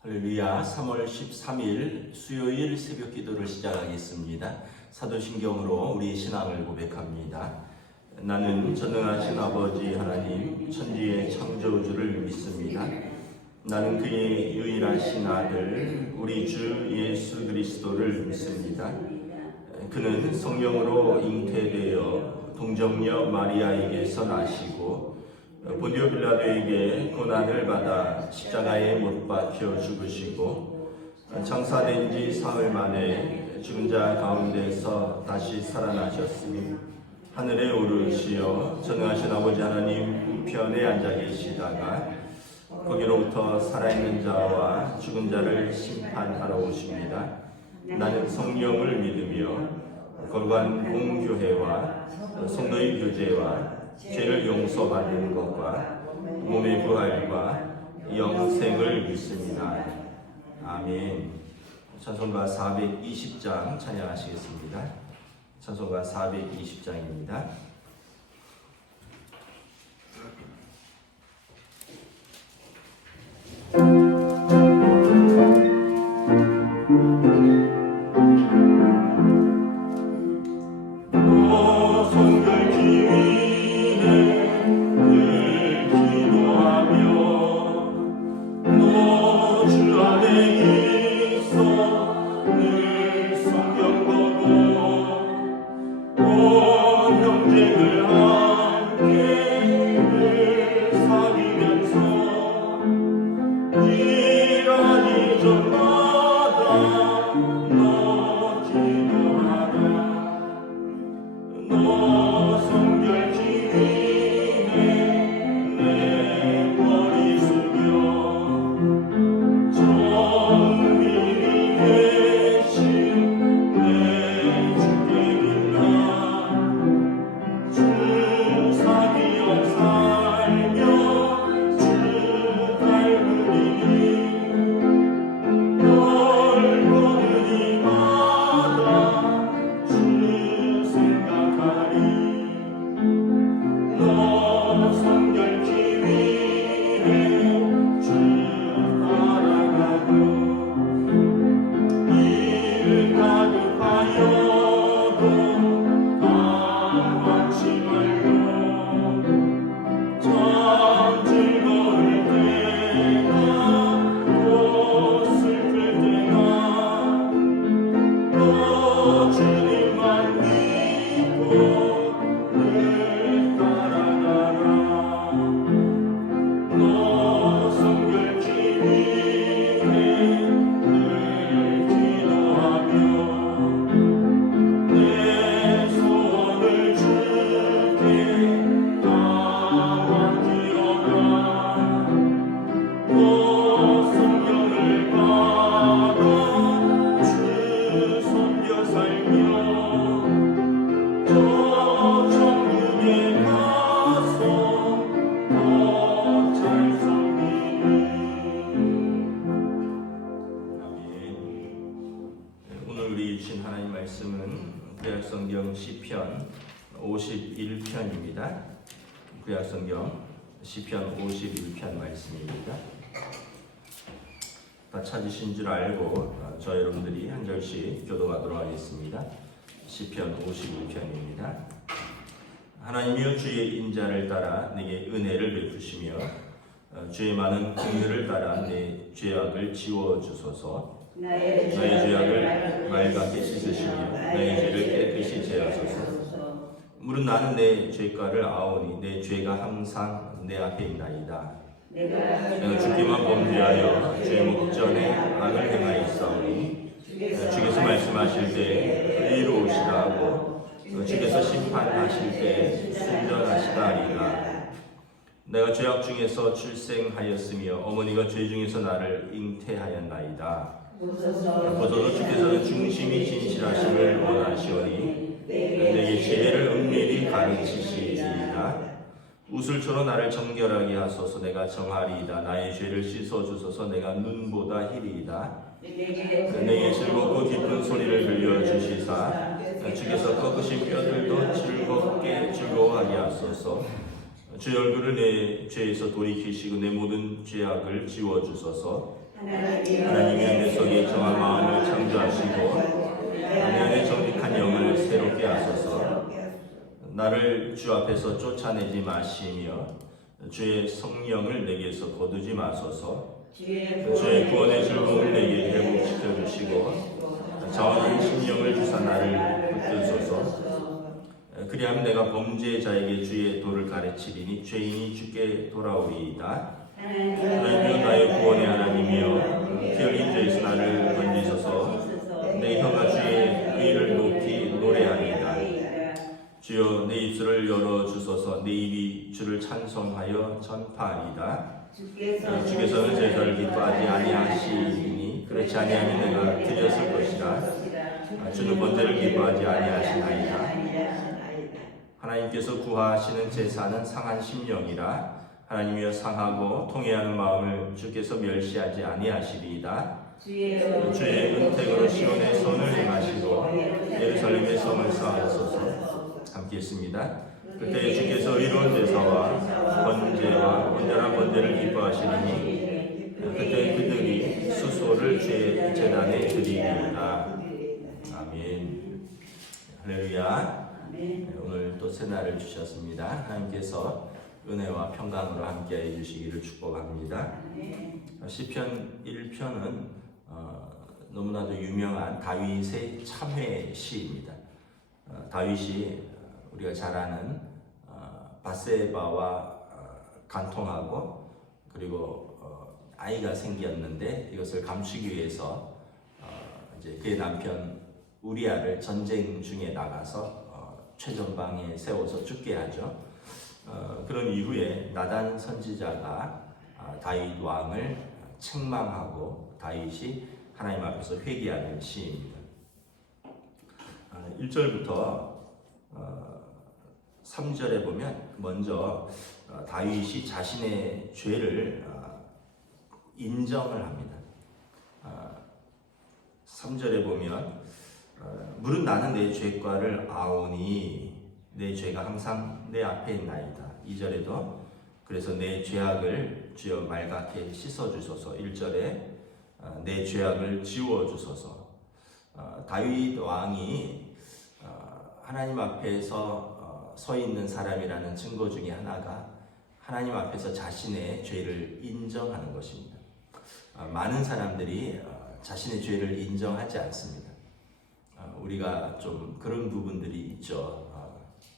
할렐루야. 3월 13일 수요일 새벽 기도를 시작하겠습니다. 사도신경으로 우리 신앙을 고백합니다. 나는 전능하신 아버지 하나님 천지의 창조주를 믿습니다. 나는 그의 유일하신 아들 우리 주 예수 그리스도를 믿습니다. 그는 성령으로 잉태되어 동정녀 마리아에게서 나시고 본디오 빌라도에게 고난을 받아 십자가에 못 박혀 죽으시고 장사된 지 사흘 만에 죽은 자 가운데서 다시 살아나셨으니 하늘에 오르시어 전능하신 아버지 하나님 우편에 앉아 계시다가 거기로부터 살아있는 자와 죽은 자를 심판하러 오십니다. 나는 성령을 믿으며 거룩한 공교회와 성도의 교제와 죄를 용서받는 것과 몸의 부활과 영생을 믿습니다. 아멘. 찬송가 420장 찬양하시겠습니다. 찬송가 420장입니다. 구약성경 시편 51편입니다. 구약성경 시편 51편 말씀입니다. 다 찾으신 줄 알고 저 여러분들이 한 절씩 교독하도록 하겠습니다. 시편 51편입니다. 하나님이여 주의 인자를 따라 내게 은혜를 베푸시며 주의 많은 긍휼을 따라 내 죄악을 지워주소서. 나의 죄악을 맑게 씻으시며 나의 죄를 깨끗이 제하소서. 물은 나는 내 죄가를 아오니 내 죄가 항상 내 앞에 있나이다. 내가 주께만 범죄하여 죄 목전에 악을 행하였사오니 주께서 말씀하실 때 의로우시다 하고 주께서 심판하실 때 순전하시다 하리라. 내가 죄악 중에서 출생하였으며 어머니가 죄 중에서 나를 잉태하였나이다. 보소서 주께서는 중심이 진실하심을 원하시오니 내게 지혜를 은밀히 가르치시리이다. 우슬초로 나를 정결하게 하소서. 내가 정하리이다. 나의 죄를 씻어주소서. 내가 눈보다 희리이다. 내게 즐겁고 깊은 소리를 들려주시사 주께서 꺾으신 뼈들도 즐겁게 즐거워하게 하소서. 주 얼굴을 내 죄에서 돌이키시고 내 모든 죄악을 지워주소서. 하나님이 내 속에 정한 마음을 창조하시고 내 안에 정직한 영을 새롭게 하소서. 나를 주 앞에서 쫓아내지 마시며 주의 성령을 내게서 거두지 마소서. 주의 구원의 즐거움을 내게 회복시켜 주시고 자원한 심령을 주사 나를 붙드소서. 그리하면 내가 범죄자에게 주의 도를 가르치리니 죄인이 주께 돌아오리이다. 하나님이여 나의 구원의 하나님이여 피 흘린 죄에서 나를 건지소서. 내 혀가 주의 의를 높이 노래하리이다. 주여 내 입술을 열어주소서. 내 입이 주를 찬송하여 전파하리이다. 주께서는 제사를 기뻐하지 아니하시니 그렇지 아니하면 내가 드렸을 것이라. 주는 번제를 기뻐하지 아니하시나이다. 하나님께서 구하시는 제사는 상한 심령이라. 하나님이여 상하고 통회하는 마음을 주께서 멸시하지 아니하시리이다. 주의 은택으로 시온의 선을 행하시고 예루살렘의 성을 쌓으소서. 함께 했습니다. 그때 주께서 의로운 제사와 번제와 온전한 번제를 기뻐하시리니 그때 그들이 수소를 주의 제단에 드리리이다. 아멘. 할렐루야. 오늘 또 새날을 주셨습니다. 하나님께서 은혜와 평강으로 함께해 주시기를 축복합니다. 시편 1편은 너무나도 유명한 다윗의 참회 시입니다. 다윗이 우리가 잘 아는 바세바와 간통하고 그리고 아이가 생겼는데 이것을 감추기 위해서 이제 그의 남편 우리아를 전쟁 중에 나가서 최전방에 세워서 죽게 하죠. 그런 이후에 나단 선지자가 다윗 왕을 책망하고 다윗이 하나님 앞에서 회개하는 시입니다. 1절부터 3절에 보면 먼저 다윗이 자신의 죄를 인정을 합니다. 3절에 보면 무릇 나는 내 죄과를 아오니 내 죄가 항상 내 앞에 있나이다. 2절에도 그래서 내 죄악을 주여 말갛게 씻어주소서. 1절에 내 죄악을 지워주소서. 다윗 왕이 하나님 앞에서 서 있는 사람이라는 증거 중에 하나가 하나님 앞에서 자신의 죄를 인정하는 것입니다. 많은 사람들이 자신의 죄를 인정하지 않습니다. 우리가 좀 그런 부분들이 있죠.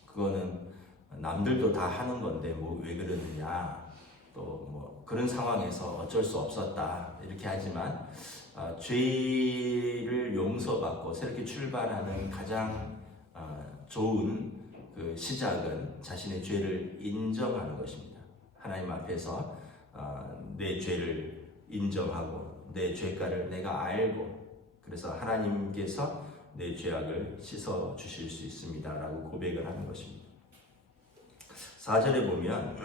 그거는 남들도 다 하는 건데 뭐 왜 그러느냐, 또 뭐 그런 상황에서 어쩔 수 없었다 이렇게 하지만 죄를 용서받고 새롭게 출발하는 가장 좋은 그 시작은 자신의 죄를 인정하는 것입니다. 하나님 앞에서 내 죄를 인정하고 내 죄가를 내가 알고 그래서 하나님께서 내 죄악을 씻어 주실 수 있습니다 라고 고백을 하는 것입니다. 4절에 보면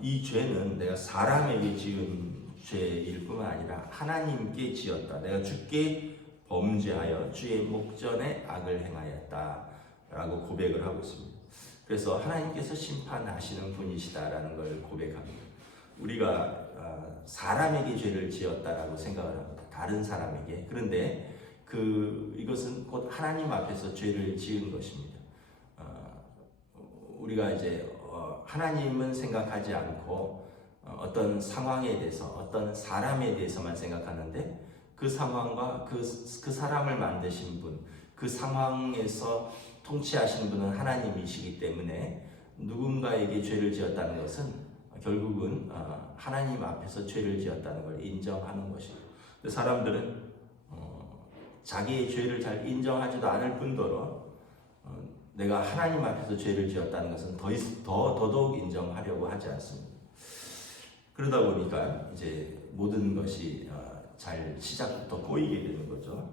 이 죄는 내가 사람에게 지은 죄일 뿐만 아니라 하나님께 지었다. 내가 주께 범죄하여 주의 목전에 악을 행하였다 라고 고백을 하고 있습니다. 그래서 하나님께서 심판하시는 분이시다라는 걸 고백합니다. 우리가 사람에게 죄를 지었다라고 생각을 합니다. 다른 사람에게. 그런데 이것은 곧 하나님 앞에서 죄를 지은 것입니다. 우리가 이제 하나님은 생각하지 않고 어떤 상황에 대해서 어떤 사람에 대해서만 생각하는데 그 상황과 그 사람을 만드신 분, 그 상황에서 통치하시는 분은 하나님이시기 때문에 누군가에게 죄를 지었다는 것은 결국은 하나님 앞에서 죄를 지었다는 걸 인정하는 것입니다. 사람들은 자기의 죄를 잘 인정하지도 않을 뿐더러 내가 하나님 앞에서 죄를 지었다는 것은 더더욱 인정하려고 하지 않습니다. 그러다 보니까 이제 모든 것이 잘 시작부터 보이게 되는 거죠.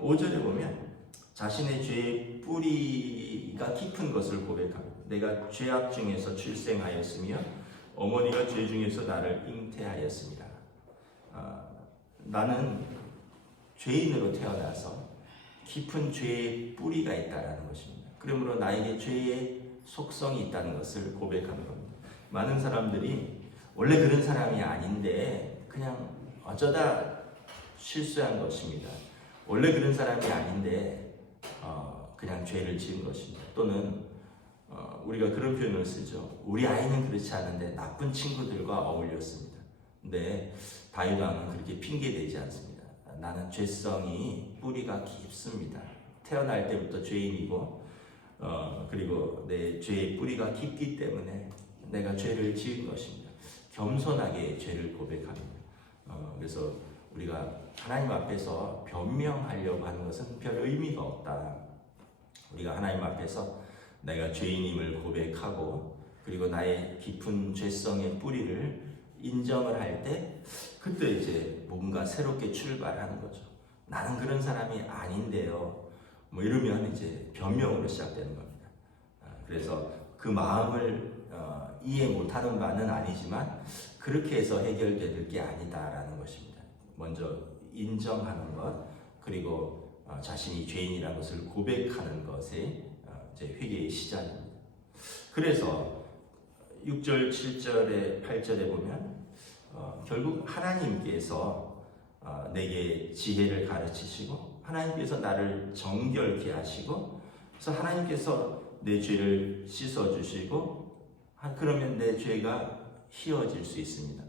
5절에 보면 자신의 죄의 뿌리가 깊은 것을 고백합니다. 내가 죄악 중에서 출생하였으며 어머니가 죄 중에서 나를 잉태하였습니다. 나는 죄인으로 태어나서 깊은 죄의 뿌리가 있다는 것입니다. 그러므로 나에게 죄의 속성이 있다는 것을 고백하는 겁니다. 많은 사람들이 원래 그런 사람이 아닌데 그냥 어쩌다 실수한 것입니다. 원래 그런 사람이 아닌데 그냥 죄를 지은 것입니다. 또는 우리가 그런 표현을 쓰죠. 우리 아이는 그렇지 않은데 나쁜 친구들과 어울렸습니다. 근데 다윗 왕은 그렇게 핑계대지 않습니다. 나는 죄성이 뿌리가 깊습니다. 태어날 때부터 죄인이고 그리고 내 죄의 뿌리가 깊기 때문에 내가 죄를 지은 것입니다. 겸손하게 죄를 고백합니다. 그래서 우리가 하나님 앞에서 변명하려고 하는 것은 별 의미가 없다. 우리가 하나님 앞에서 내가 죄인임을 고백하고 그리고 나의 깊은 죄성의 뿌리를 인정을 할 때 그때 이제 뭔가 새롭게 출발하는 거죠. 나는 그런 사람이 아닌데요. 뭐 이러면 이제 변명으로 시작되는 겁니다. 그래서 그 마음을 이해 못하는 바는 아니지만 그렇게 해서 해결될 게 아니다라는 것입니다. 먼저 인정하는 것 그리고 자신이 죄인이라는 것을 고백하는 것이 이제 회개의 시작입니다. 그래서 6절, 7절에 8절에 보면 결국 하나님께서 내게 지혜를 가르치시고 하나님께서 나를 정결케 하시고 그래서 하나님께서 내 죄를 씻어주시고 그러면 내 죄가 희어질 수 있습니다.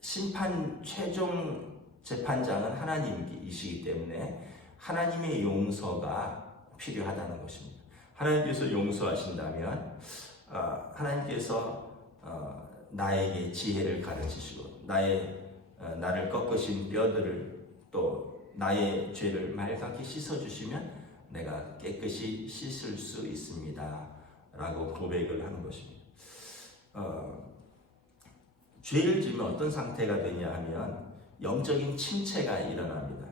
심판 최종 재판장은 하나님이시기 때문에 하나님의 용서가 필요하다는 것입니다. 하나님께서 용서하신다면 하나님께서 나에게 지혜를 가르치시고 나를 꺾으신 뼈들을 또 나의 죄를 맑게 씻어주시면 내가 깨끗이 씻을 수 있습니다 라고 고백을 하는 것입니다. 죄를 지으면 어떤 상태가 되냐 하면 영적인 침체가 일어납니다.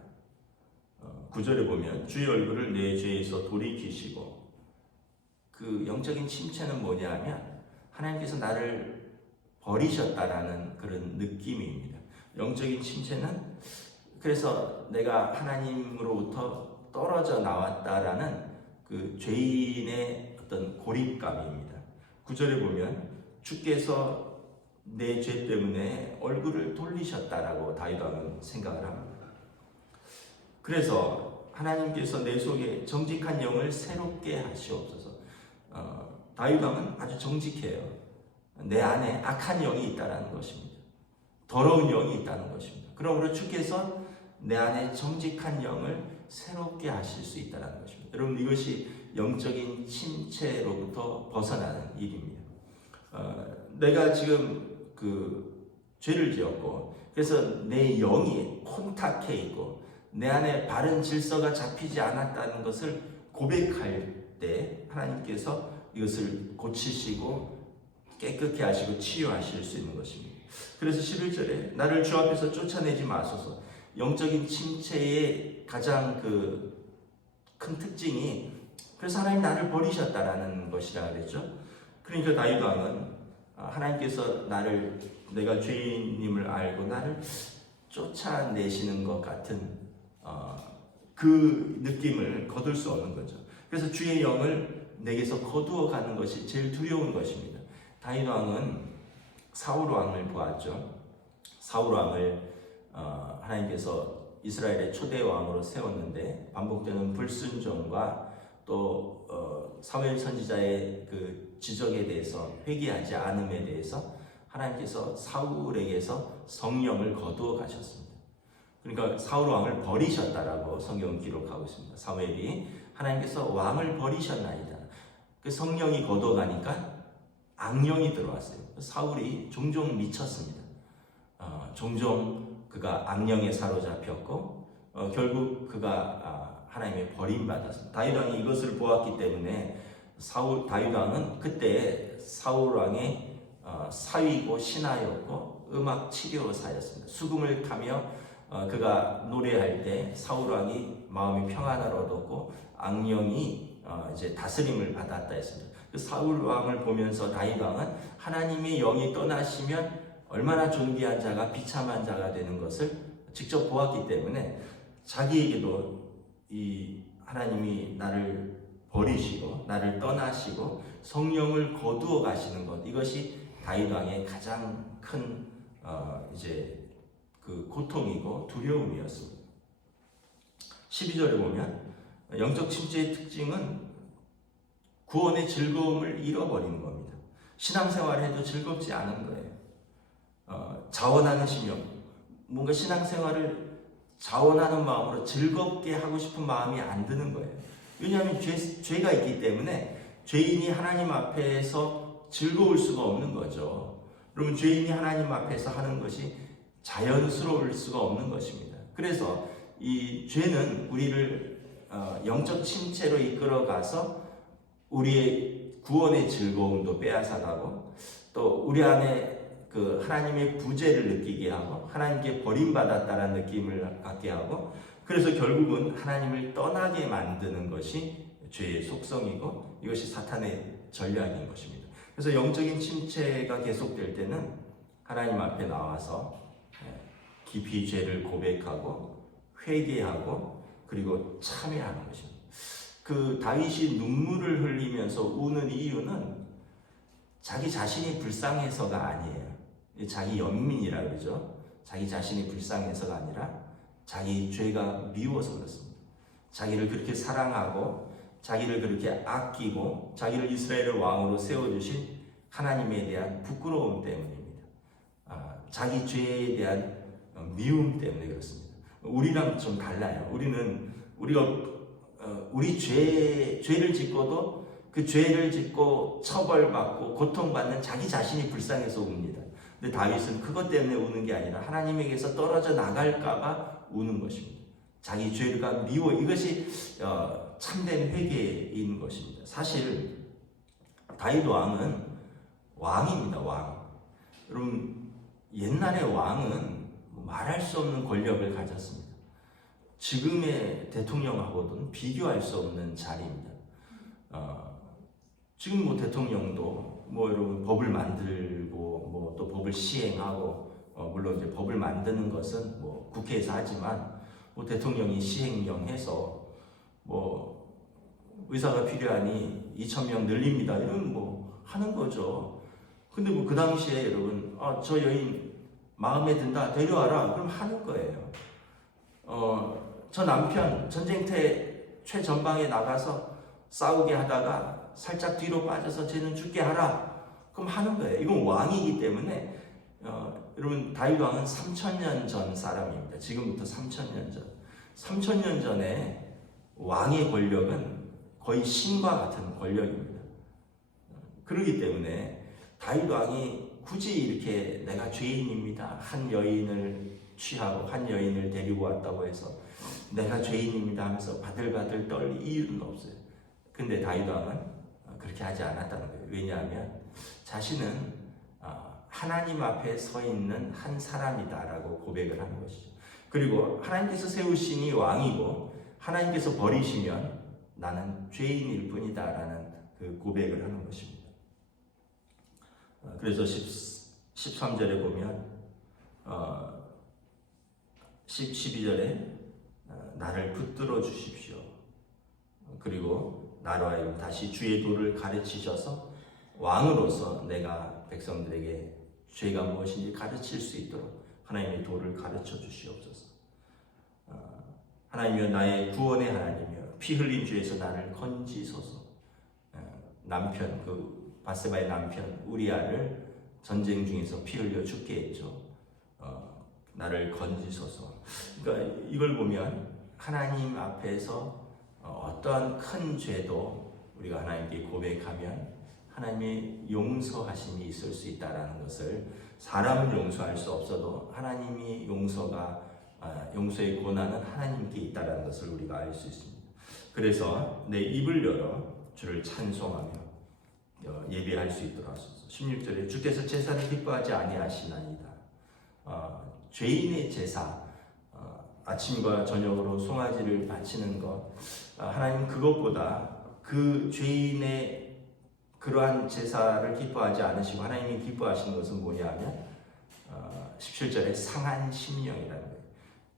9절에 보면 주의 얼굴을 내 죄에서 돌이키시고 그 영적인 침체는 뭐냐 하면 하나님께서 나를 버리셨다라는 그런 느낌입니다. 영적인 침체는 그래서 내가 하나님으로부터 떨어져 나왔다라는 그 죄인의 어떤 고립감입니다. 9절에 보면 주께서 내 죄 때문에 얼굴을 돌리셨다라고 다윗 왕은 생각을 합니다. 그래서 하나님께서 내 속에 정직한 영을 새롭게 하시옵소서. 다윗 왕은 아주 정직해요. 내 안에 악한 영이 있다는 것입니다. 더러운 영이 있다는 것입니다. 그러므로 주께서 내 안에 정직한 영을 새롭게 하실 수 있다는 것입니다. 여러분 이것이 영적인 침체로부터 벗어나는 일입니다. 내가 지금 그 죄를 지었고 그래서 내 영이 혼탁해 있고 내 안에 바른 질서가 잡히지 않았다는 것을 고백할 때 하나님께서 이것을 고치시고 깨끗게 하시고 치유하실 수 있는 것입니다. 그래서 11절에 나를 주 앞에서 쫓아내지 마소서. 영적인 침체의 가장 그 큰 특징이 그래서 하나님 나를 버리셨다라는 것이라 그랬죠. 그러니까 다윗 왕은 하나님께서 내가 죄인임을 알고 나를 쫓아내시는 것 같은 그 느낌을 거둘 수 없는 거죠. 그래서 주의 영을 내게서 거두어 가는 것이 제일 두려운 것입니다. 다윗 왕은 사울 왕을 보았죠. 사울 왕을 하나님께서 이스라엘의 초대 왕으로 세웠는데 반복되는 불순종과 또 사무엘 선지자의 그 지적에 대해서 회개하지 않음에 대해서 하나님께서 사울에게서 성령을 거두어 가셨습니다. 그러니까 사울 왕을 버리셨다라고 성경은 기록하고 있습니다. 사무엘이 하나님께서 왕을 버리셨나이다. 그 성령이 거두어 가니까 악령이 들어왔어요. 사울이 종종 미쳤습니다. 종종 그가 악령에 사로잡혔고 결국 그가 하나님의 버림받았습니다. 다윗 왕이 이것을 보았기 때문에 다윗 왕은 그때 사울 왕의 사위고 신하였고 음악 치료사였습니다. 수금을 타며 그가 노래할 때 사울 왕이 마음이 평안을 얻었고 악령이 이제 다스림을 받았다 했습니다. 그 사울 왕을 보면서 다윗 왕은 하나님의 영이 떠나시면 얼마나 존귀한 자가 비참한 자가 되는 것을 직접 보았기 때문에 자기에게도 이 하나님이 나를 버리시고 나를 떠나시고 성령을 거두어 가시는 것 이것이 다윗 왕의 가장 큰 이제 고통이고 두려움이었습니다. 12절에 보면 영적 침체의 특징은 구원의 즐거움을 잃어버리는 겁니다. 신앙생활을 해도 즐겁지 않은 거예요. 자원하는 심령, 뭔가 신앙생활을 자원하는 마음으로 즐겁게 하고 싶은 마음이 안 드는 거예요. 왜냐하면 죄가 있기 때문에 죄인이 하나님 앞에서 즐거울 수가 없는 거죠. 여러분, 죄인이 하나님 앞에서 하는 것이 자연스러울 수가 없는 것입니다. 그래서 이 죄는 우리를 영적 침체로 이끌어가서 우리의 구원의 즐거움도 빼앗아가고, 또 우리 안에 그 하나님의 부재를 느끼게 하고 하나님께 버림받았다는 느낌을 갖게 하고, 그래서 결국은 하나님을 떠나게 만드는 것이 죄의 속성이고 이것이 사탄의 전략인 것입니다. 그래서 영적인 침체가 계속될 때는 하나님 앞에 나와서 깊이 죄를 고백하고 회개하고 그리고 참회하는 것입니다. 그 다윗이 눈물을 흘리면서 우는 이유는 자기 자신이 불쌍해서가 아니에요. 자기 연민이라 그러죠. 자기 자신이 불쌍해서가 아니라 자기 죄가 미워서 그렇습니다. 자기를 그렇게 사랑하고 자기를 그렇게 아끼고 자기를 이스라엘의 왕으로 세워주신 하나님에 대한 부끄러움 때문입니다. 자기 죄에 대한 미움 때문에 그렇습니다. 우리랑 좀 달라요. 우리 죄를 짓고도 그 죄를 짓고 처벌받고 고통받는 자기 자신이 불쌍해서 웁니다. 근데 다윗은 그것 때문에 우는 게 아니라 하나님에게서 떨어져 나갈까봐 우는 것입니다. 자기 죄가 미워, 이것이 참된 회개인 것입니다. 사실 다윗 왕은 왕입니다. 왕. 여러분, 옛날의 왕은 말할 수 없는 권력을 가졌습니다. 지금의 대통령하고는 비교할 수 없는 자리입니다. 지금 대통령도 여러분 법을 만들고 또 법을 시행하고, 물론 이제 법을 만드는 것은 국회에서 하지만 대통령이 시행령해서 의사가 필요하니 2,000명 늘립니다, 이런 하는 거죠. 근데 그 당시에 여러분, 저 여인 마음에 든다, 데려와라, 그럼 하는 거예요. 저 남편 전쟁터 최전방에 나가서 싸우게 하다가 살짝 뒤로 빠져서 쟤는 죽게 하라, 그럼 하는 거예요. 이건 왕이기 때문에. 여러분, 다윗 왕은 3,000년 전 사람입니다. 지금부터 3,000년 전. 3,000년 전에 왕의 권력은 거의 신과 같은 권력입니다. 그렇기 때문에 다윗 왕이 굳이 이렇게 내가 죄인입니다, 한 여인을 취하고 한 여인을 데리고 왔다고 해서 내가 죄인입니다 하면서 바들바들 떨릴 이유는 없어요. 근데 다윗 왕은 그렇게 하지 않았다는 거예요. 왜냐하면 자신은 하나님 앞에 서 있는 한 사람이다라고 고백을 하는 것이죠. 그리고 하나님께서 세우시니 왕이고 하나님께서 버리시면 나는 죄인일 뿐이다라는 그 고백을 하는 것입니다. 그래서 13절에 보면 12절에 나를 붙들어 주십시오. 그리고 나로 하여금 다시 주의 도를 가르치셔서 왕으로서 내가 백성들에게 죄가 무엇인지 가르칠 수 있도록 하나님의 도를 가르쳐 주시옵소서. 하나님이여, 나의 구원의 하나님이여, 피 흘린 죄에서 나를 건지소서. 남편, 바세바의 남편 우리아를 전쟁 중에서 피 흘려 죽게 했죠. 나를 건지소서. 그러니까 이걸 보면 하나님 앞에서 어떠한 큰 죄도 우리가 하나님께 고백하면 하나님의 용서하심이 있을 수 있다는 것을, 사람은 용서할 수 없어도 하나님이 용서의 권한은 하나님께 있다는 것을 우리가 알 수 있습니다. 그래서 내 입을 열어 주를 찬송하며 예배할 수 있도록 하소서. 16절에 주께서 제사를 기뻐하지 아니하시나이다. 죄인의 제사, 아침과 저녁으로 송아지를 바치는 것, 하나님 그것보다 그 죄인의 그러한 제사를 기뻐하지 않으시고 하나님이 기뻐하시는 것은 뭐냐면 17절에 상한 심령이라는 거예요.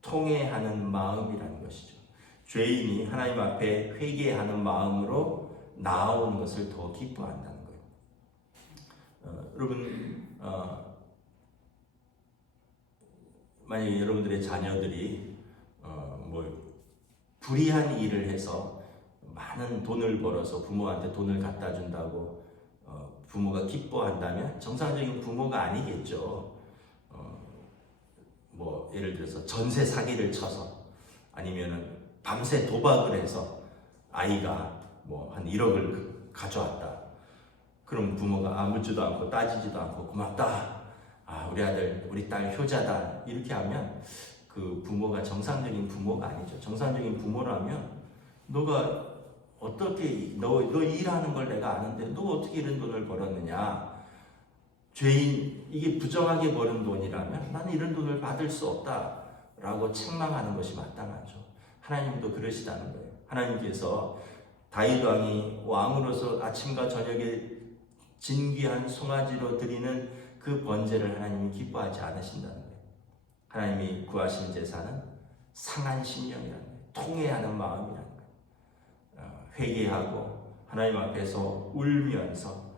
통회하는 마음이라는 것이죠. 죄인이 하나님 앞에 회개하는 마음으로 나아오는 것을 더 기뻐한다는 거예요. 여러분, 만약에 여러분들의 자녀들이 뭐 불의한 일을 해서 많은 돈을 벌어서 부모한테 돈을 갖다 준다고 부모가 기뻐한다면 정상적인 부모가 아니겠죠. 뭐 예를 들어서 전세 사기를 쳐서 아니면은 밤새 도박을 해서 아이가 뭐 한 1억을 가져왔다. 그럼 부모가 묻지도 않고 따지지도 않고 고맙다. 우리 아들, 우리 딸 효자다. 이렇게 하면 그 부모가 정상적인 부모가 아니죠. 정상적인 부모라면 너가 어떻게 너 일하는 걸 내가 아는데 너 어떻게 이런 돈을 벌었느냐? 죄인, 이게 부정하게 버는 돈이라면 나는 이런 돈을 받을 수 없다라고 책망하는 것이 마땅하죠. 하나님도 그러시다는 거예요. 하나님께서 다윗 왕이 왕으로서 아침과 저녁에 진귀한 송아지로 드리는 그 번제를 하나님이 기뻐하지 않으신다는 거예요. 하나님이 구하신 제사는 상한 심령이라는 거예요. 통회하는 마음이라는 거예요. 회개하고 하나님 앞에서 울면서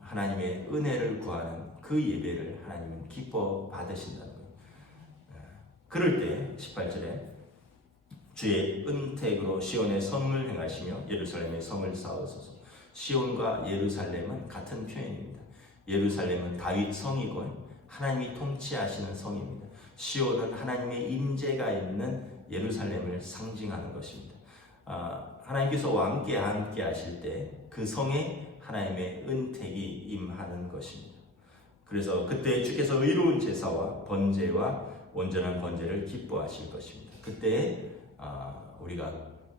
하나님의 은혜를 구하는 그 예배를 하나님은 기뻐 받으신다는 거예요. 그럴 때 18절에 주의 은택으로 시온의 성을 행하시며 예루살렘의 성을 쌓으소서. 시온과 예루살렘은 같은 표현입니다. 예루살렘은 다윗 성이고 하나님이 통치하시는 성입니다. 시온은 하나님의 임재가 있는 예루살렘을 상징하는 것입니다. 하나님께서 함께 하실 때 그 성에 하나님의 은택이 임하는 것입니다. 그래서 그때 주께서 의로운 제사와 번제와 온전한 번제를 기뻐하실 것입니다. 그때 우리가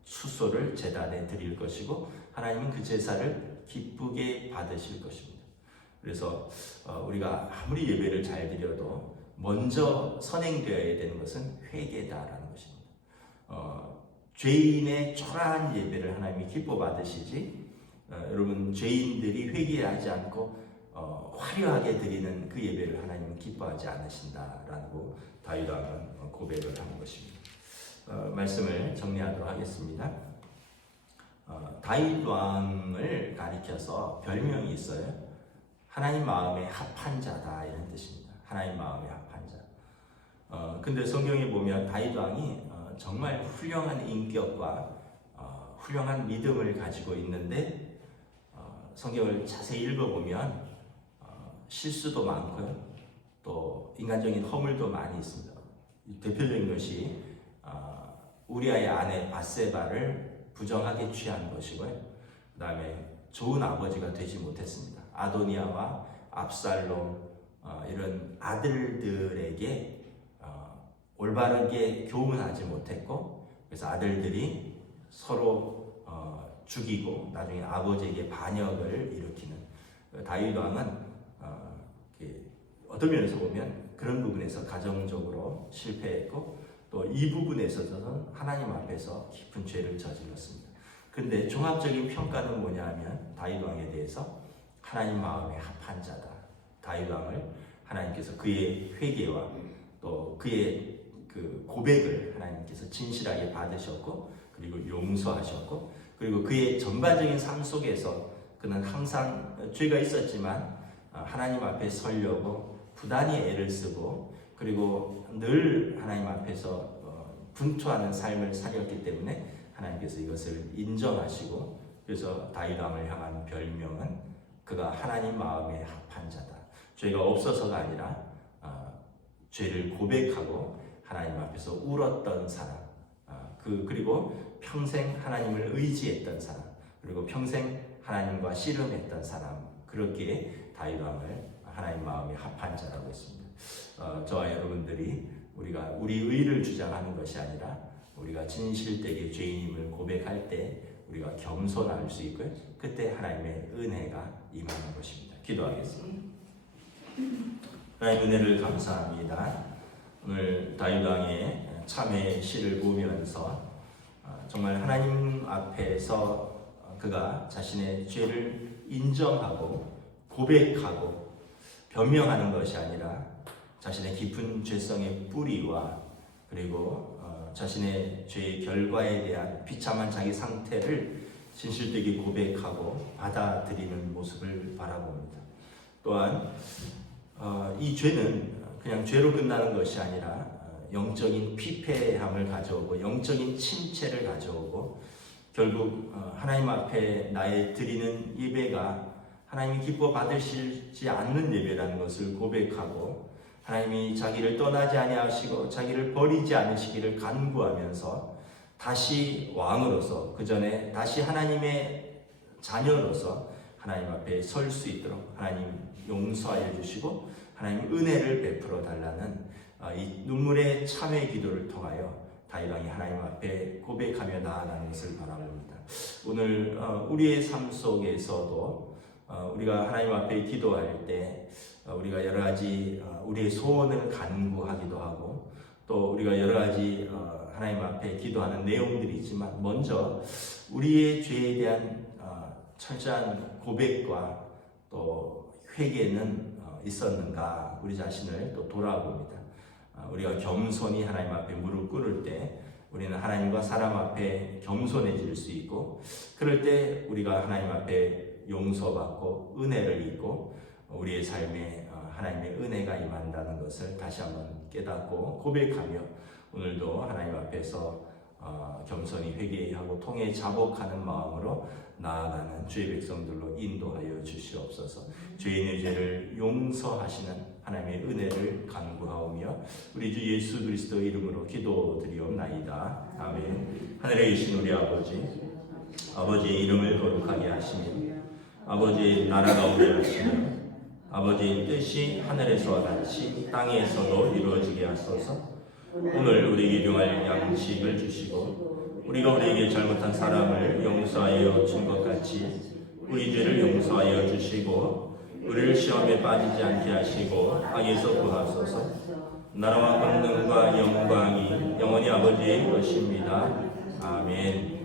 수소를 제단에 드릴 것이고 하나님은 그 제사를 기쁘게 받으실 것입니다. 그래서 우리가 아무리 예배를 잘 드려도 먼저 선행되어야 되는 것은 회개다라는 것입니다. 죄인의 초라한 예배를 하나님이 기뻐 받으시지 여러분 죄인들이 회개하지 않고 화려하게 드리는 그 예배를 하나님은 기뻐하지 않으신다라고 다윗 왕은 고백을 하는 것입니다. 말씀을 정리하도록 하겠습니다. 다윗 왕을 가리켜서 별명이 있어요. 하나님 마음에 합한 자다 이런 뜻입니다. 하나님 마음에 합한 자. 근데 성경에 보면 다윗 왕이 정말 훌륭한 인격과 훌륭한 믿음을 가지고 있는데 성경을 자세히 읽어보면 실수도 많고요. 또 인간적인 허물도 많이 있습니다. 대표적인 것이 우리아의 아내 바세바를 부정하게 취한 것이고요. 그 다음에 좋은 아버지가 되지 못했습니다. 아도니아와 압살롬 이런 아들들에게 올바르게 교훈하지 못했고 그래서 아들들이 서로 죽이고 나중에 아버지에게 반역을 일으키는 다윗 왕은 어떤 면에서 보면 그런 부분에서 가정적으로 실패했고 또 이 부분에서는 하나님 앞에서 깊은 죄를 저질렀습니다. 그런데 종합적인 평가는 뭐냐 하면 다윗 왕에 대해서 하나님 마음에 합한 자다. 다윗 왕을 하나님께서 그의 회개와 또 그의 그 고백을 하나님께서 진실하게 받으셨고 그리고 용서하셨고 그리고 그의 전반적인 삶 속에서 그는 항상 죄가 있었지만 하나님 앞에 서려고 부단히 애를 쓰고 그리고 늘 하나님 앞에서 분투하는 삶을 살렸기 때문에 하나님께서 이것을 인정하시고 그래서 다윗 왕을 향한 별명은 그가 하나님 마음에 합한 자다. 죄가 없어서가 아니라 죄를 고백하고 하나님 앞에서 울었던 사람, 그리고 평생 하나님을 의지했던 사람, 그리고 평생 하나님과 씨름했던 사람, 그렇게 다윗 왕을 하나님 마음에 합한 자라고 했습니다. 저와 여러분들이 우리가 우리 의를 주장하는 것이 아니라 우리가 진실되게 죄인임을 고백할 때 우리가 겸손할 수 있고요. 그때 하나님의 은혜가 임하는 것입니다. 기도하겠습니다. 하나님 은혜를 감사합니다. 오늘 다윗 왕의 참회의 시를 보면서 정말 하나님 앞에서 그가 자신의 죄를 인정하고 고백하고 변명하는 것이 아니라 자신의 깊은 죄성의 뿌리와 그리고 자신의 죄의 결과에 대한 비참한 자기 상태를 진실되게 고백하고 받아들이는 모습을 바라봅니다. 또한 이 죄는 그냥 죄로 끝나는 것이 아니라 영적인 피폐함을 가져오고 영적인 침체를 가져오고 결국 하나님 앞에 나의 드리는 예배가 하나님이 기뻐 받으시지 않는 예배라는 것을 고백하고 하나님이 자기를 떠나지 아니하시고 자기를 버리지 않으시기를 간구하면서 다시 왕으로서 그 전에 다시 하나님의 자녀로서 하나님 앞에 설 수 있도록 하나님 용서하여 주시고 하나님 은혜를 베풀어 달라는 이 눈물의 참회 기도를 통하여 다윗 왕이 하나님 앞에 고백하며 나아가는 것을 바라봅니다. 오늘 우리의 삶 속에서도 우리가 하나님 앞에 기도할 때 우리가 여러 가지 우리의 소원을 간구하기도 하고 또 우리가 여러 가지 하나님 앞에 기도하는 내용들이 있지만 먼저 우리의 죄에 대한 철저한 고백과 또 회개는 있었는가 우리 자신을 또 돌아봅니다. 우리가 겸손히 하나님 앞에 무릎 꿇을 때 우리는 하나님과 사람 앞에 겸손해질 수 있고 그럴 때 우리가 하나님 앞에 용서받고 은혜를 입고 우리의 삶에 하나님의 은혜가 임한다는 것을 다시 한번 깨닫고 고백하며 오늘도 하나님 앞에서 겸손히 회개하고 통해 자복하는 마음으로 나아가는 주의 백성들로 인도하여 주시옵소서. 죄인의 죄를 용서하시는 하나님의 은혜를 간구하오며 우리 주 예수 그리스도의 이름으로 기도드리옵나이다. 아멘. 하늘에 계신 우리 아버지의 이름을 거룩하게 하시며 아버지의 나라가 오게 하시며 아버지의 뜻이 하늘에서와 같이 땅에서도 이루어지게 하소서. 오늘 우리에게 일용할 양식을 주시고 우리가 우리에게 잘못한 사람을 용서하여 준 것 같이 우리 죄를 용서하여 주시고 우리를 시험에 빠지지 않게 하시고 악에서 구하소서. 나라와 권능과 영광이 영원히 아버지의 것입니다. 아멘.